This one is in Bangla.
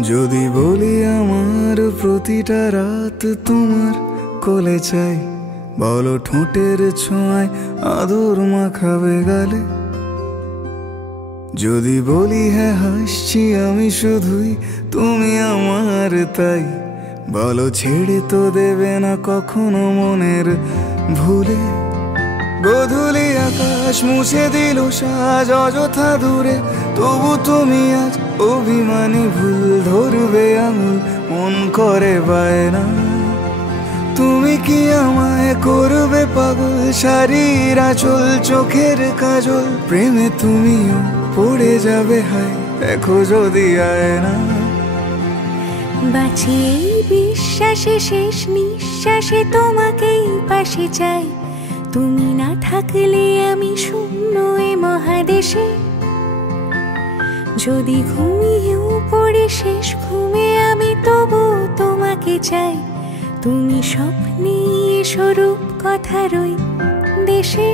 যদি বলি আমার প্রতিটা রাত তোমার কোলে চাই, বলো ঠোঁটের ছোঁয়ায় আদর মাখাবে গালে। যদি বলি হ্যাঁ হাসছি আমি শুধুই, তুমি আমার তাই, বলো ছেড়ে তো দেবে না কখনো মনের ভুলে। গোধূলি আকাশ মুছে দিল সাজ অযথা দূরে, তবু তুমি আজ অভিমানী ভুল ধরবে আঙুল, মন করে বায়না। তুমি কি আমায় করবে পাগল, শাড়ির আঁচল চোখের কাজল, প্রেমে তুমিও পড়ে যাবে হায় দেখো যদি আয়না। বাঁচি এই বিশ্বাসে শেষ নিঃশ্বাসে তোমাকেই পাশে চাই, তুমি না থাকলে আমি শূন্য এ মহাদেশে। যদি ঘুমিয়েও পড়ে শেষ ঘুমে আমি তবু তোমাকে চাই, তুমি স্বপ্নে স্বরূপ কথার ওই দেশে।